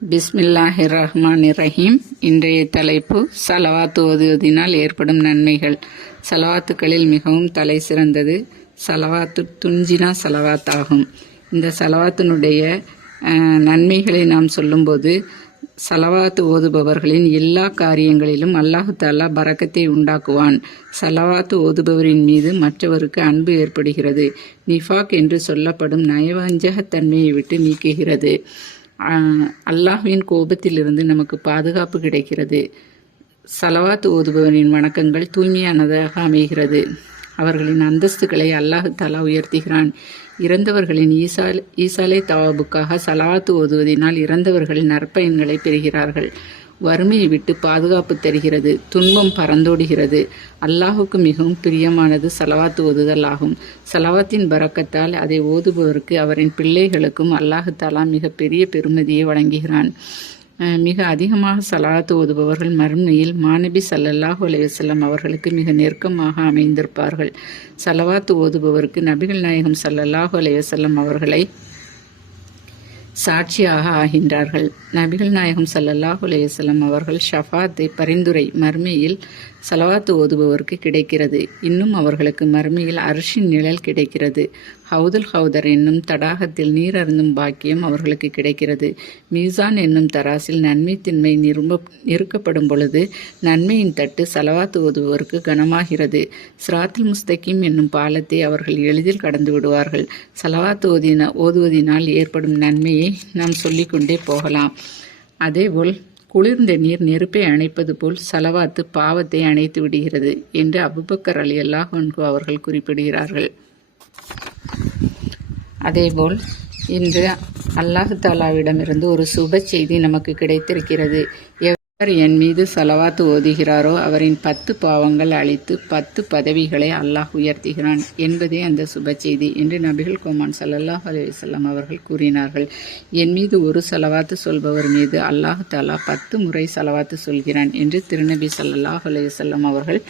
பிஸ்மில்லாஹி ரஹ்மான் ரஹீம் இன்றைய தலைப்பு சலவாத்து ஓதுவதினால் ஏற்படும் நன்மைகள். சலவாத்துக்களில் மிகவும் தலை சிறந்தது சலவாத்து துஞ்சினா சலவாத்தாகும். இந்த சலவாத்தினுடைய நன்மைகளை நாம் சொல்லும்போது சலவாத்து ஓதுபவர்களின் எல்லா காரியங்களிலும் அல்லாஹு தாலா பறக்கத்தை உண்டாக்குவான். சலவாத்து ஓதுபவரின் மீது மற்றவருக்கு அன்பு ஏற்படுகிறது. நிஃபாக் என்று சொல்லப்படும் நயவஞ்சகத்தன்மையை விட்டு நீக்குகிறது. அல்லாஹ்வின் கோபத்திலிருந்து நமக்கு பாதுகாப்பு கிடைக்கிறது. சலவாத் ஓதுபவரின் வணக்கங்கள் தூய்மையானதாக அமைகிறது. அவர்களின் அந்தஸ்துகளை அல்லாஹ் தலா உயர்த்துகிறான். இறந்தவர்களின் ஈசா ஈசாலை தவாபுக்காக சலவாத்து ஓதுவதினால் இறந்தவர்கள் நற்பயன்களை பெறுகிறார்கள். வறுமையை விட்டு பாதுகாப்பு தருகிறது துன்பம் பறந்தோடுகிறது. அல்லாஹுக்கு மிகவும் பிரியமானது சலவாத்து ஓதுதல் ஆகும். சலவாத்தின் பறக்கத்தால் அதை ஓதுபவருக்கு அவரின் பிள்ளைகளுக்கும் அல்லாஹு தாலா மிக பெரிய பெருமதியை வழங்குகிறான். மிக அதிகமாக சலாத்து ஓதுபவர்கள் மறுமையில் மாணவி சல்லல்லாஹு அலைஹி அவர்களுக்கு மிக நெருக்கமாக அமைந்திருப்பார்கள். சலவாத்து ஓதுபவருக்கு நபிகள் நாயகம் சல்லல்லாஹு அலைஹி அவர்களை சாட்சியாக ஆகின்றார்கள். நபிகள் நாயகம் சல்லல்லாஹ் அலைஹி அவர்கள் ஷஃபாத்தை பரிந்துரை மர்மையில் சலவாத்து ஓதுபவருக்கு கிடைக்கிறது. இன்னும் அவர்களுக்கு மர்மையில் அரிசின் நிழல் கிடைக்கிறது. ஹவுதுல் ஹவுதர் என்னும் தடாகத்தில் நீர் அருந்தும் பாக்கியம் அவர்களுக்கு கிடைக்கிறது. மீசான் என்னும் தராசில் நன்மை தின்மை நிரும்ப நிறுக்கப்படும் பொழுது நன்மையின் தட்டு சலவாத்து ஓதுபவருக்கு கனமாகிறது. ஸ்ராத்தில் முஸ்தகிம் என்னும் பாலத்தை அவர்கள் எளிதில் கடந்து விடுவார்கள். சலவாத்து ஓதின ஓதுவதினால் ஏற்படும் நன்மையை நாம் சொல்லிக்கொண்டே போகலாம். அதேபோல் குளிர்ந்த நீர் நெருப்பை அணைப்பது போல் சலவாத்து பாவத்தை அணைத்து விடுகிறது என்று அபுபக்கர் அலி அல்லாஹ் அவர்கள் குறிப்பிடுகிறார்கள். அதேபோல் இன்று அல்லாஹு தாலாவிடமிருந்து ஒரு சுப செய்தி நமக்கு கிடைத்திருக்கிறது. எவர் என் மீது சலவாத்து ஓதுகிறாரோ அவரின் பத்து பாவங்கள் அழித்து பத்து பதவிகளை அல்லாஹ் உயர்த்துகிறான் என்பதே அந்த சுப செய்தி என்று நபிகள் கோமான் சல்லாஹ் அலைஹி அவர்கள் கூறினார்கள். என் மீது ஒரு சலவாத்து சொல்பவர் மீது அல்லாஹ் தாலா பத்து முறை சலவாத்து சொல்கிறான் என்று திருநபி சல்லாஹ் அலைஹி அவர்கள்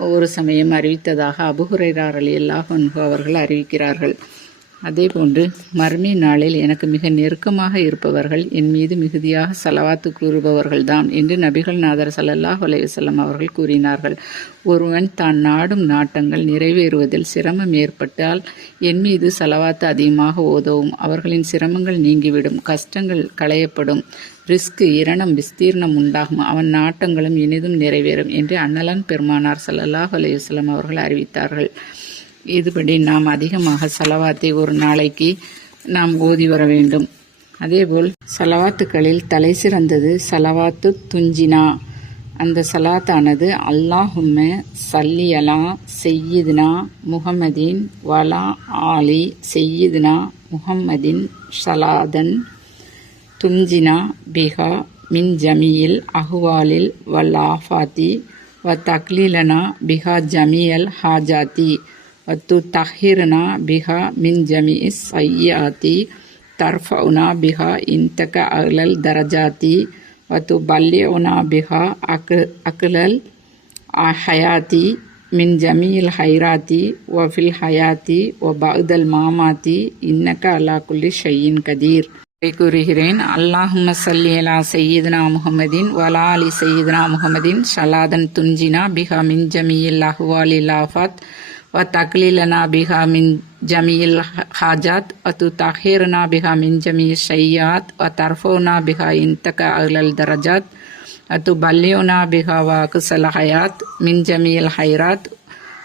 ஒரு சமயம் அறிவித்ததாக அபுஹுரைரார் அலி அல்லாஹ் அவர்கள் அறிவிக்கிறார்கள். அதேபோன்று மர்மி நாளில் எனக்கு மிக நெருக்கமாக இருப்பவர்கள் என் மீது மிகுதியாக செலவாத்து கூறுபவர்கள்தான் என்று நபிகள் நாதர் சல்லல்லாஹ் அலைஹி அவர்கள் கூறினார்கள். ஒருவன் தான் நாடும் நாட்டங்கள் நிறைவேறுவதில் சிரமம் ஏற்பட்டால் என் மீது செலவாத்து அதிகமாக ஓதவும் அவர்களின் சிரமங்கள் நீங்கிவிடும் கஷ்டங்கள் களையப்படும் ரிஸ்க் இரணம் விஸ்தீர்ணம் உண்டாகும் அவன் நாட்டங்களும் இனிதும் நிறைவேறும் என்று அன்னலன் பெருமானார் ஸல்லல்லாஹு அலைஹி அவர்கள் அறிவித்தார்கள். இதுபடி நாம் அதிகமாக சலவாத்தை ஒரு நாளைக்கு நாம் ஓதி வர வேண்டும். அதேபோல் சலவாத்துக்களில் தலை சிறந்தது சலவாத்து துஞ்சினா. அந்த சலாத்தானது அல்லாஹும்ம சல்லியலா செய்யிதுனா முகமதின் வலா ஆலி செய்யிதுனா முகம்மதின் சலாதன் துஞ்சினா பிகா மின் ஜமியில் அஹ்வாலில் வல் ஆஃபாத்தி வ தக்லீலனா பிகா ஜமியல் ஹாஜாத்தி. வத்து தஹிர்னா பிஹா மின் ஜமி சையாத்தி தர்ஃபவுனா பிஹா இன்தக அகலல் தரஜாத்தி வத்து பல்யவுனா பிஹா அக் அக்லல் ஹயாத்தி மின் ஜமீல் ஹைராத்தி வ ஃபில் ஹயாத்தி வ பவுதல் மாமாத்தி இன்னக்க அலா குல்லி ஷையின் கதீர் இதை கூறுகிறேன் அல்லாஹும்ம சல்லி அலா சையீதுனா முஹம்மதின் வலா அலி சையீதுனா முஹம்மதின் ஷலாதன் துஞ்சினா பிஹா மின் ஜமீல் அஹ்வாலில் ஆஃபாத் வ தக்லீலனா பிகா மின் ஜமீல் ஹாஜாத் வ து தஹீர்னா பிகா மின் ஜமீல் ஷையாத் வ தர்ஃபோனா பிஹா இன்தக அஹ்லல் தரஜாத் அத்து பல்யோனா பிஹா வ குசல் ஹயாத் மின் ஜமீல் ஹைராத்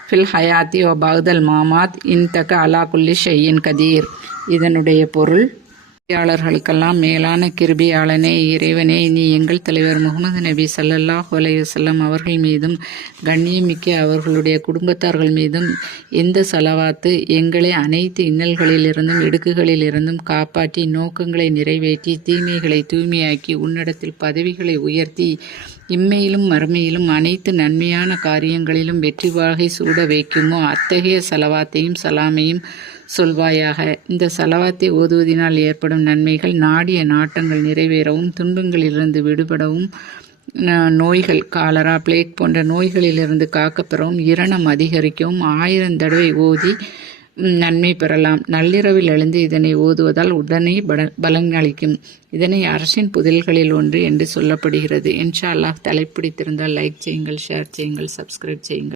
ஃபில் ஹயாத்தி வ பவுதல் மாமாத் இன்தக அலா குல்லி ஷையின் கதீர் இதனுடைய பொருள் கிருபியாளர்களுக்கெல்லாம் மேலான கிருபியாளனே இறைவனே நீ எங்கள் தலைவர் முகமது நபி சல்லல்லாஹ் அலைஹி செல்லம் அவர்கள் மீதும் கண்ணியமிக்க அவர்களுடைய குடும்பத்தார்கள் மீதும் இந்த செலவாத்து எங்களை அனைத்து இன்னல்களிலிருந்தும் இடுக்குகளிலிருந்தும் காப்பாற்றி நோக்கங்களை நிறைவேற்றி தீமைகளை தூய்மையாக்கி உன்னிடத்தில் பதவிகளை உயர்த்தி இம்மையிலும் மறுமையிலும் அனைத்து நன்மையான காரியங்களிலும் வெற்றி வாழ்கை சூட வைக்குமோ அத்தகைய சலவாத்தையும் சலாமையும் சொல்வாயாக. இந்த சலவாத்தை ஓதுவதினால் ஏற்படும் நன்மைகள் நாடிய நாட்டங்கள் நிறைவேறவும் துன்பங்களிலிருந்து விடுபடவும் நோய்கள் காலரா பிளேக் போன்ற நோய்களிலிருந்து காக்கப்பெறவும் இரணம் அதிகரிக்கவும் ஆயிரம் தடவை ஓதி நன்மை பெறலாம். நள்ளிரவில் எழுந்து இதனை ஓதுவதால் உடனே பல- பலன் அளிக்கும். இதனை அரசின் புதல்களில் ஒன்று என்று சொல்லப்படுகிறது. இன்ஷா அல்லாஹ் தலைப்பிடித்திருந்தால் லைக் செய்யுங்கள் ஷேர் செய்யுங்கள் சப்ஸ்கிரைப் செய்யுங்கள்.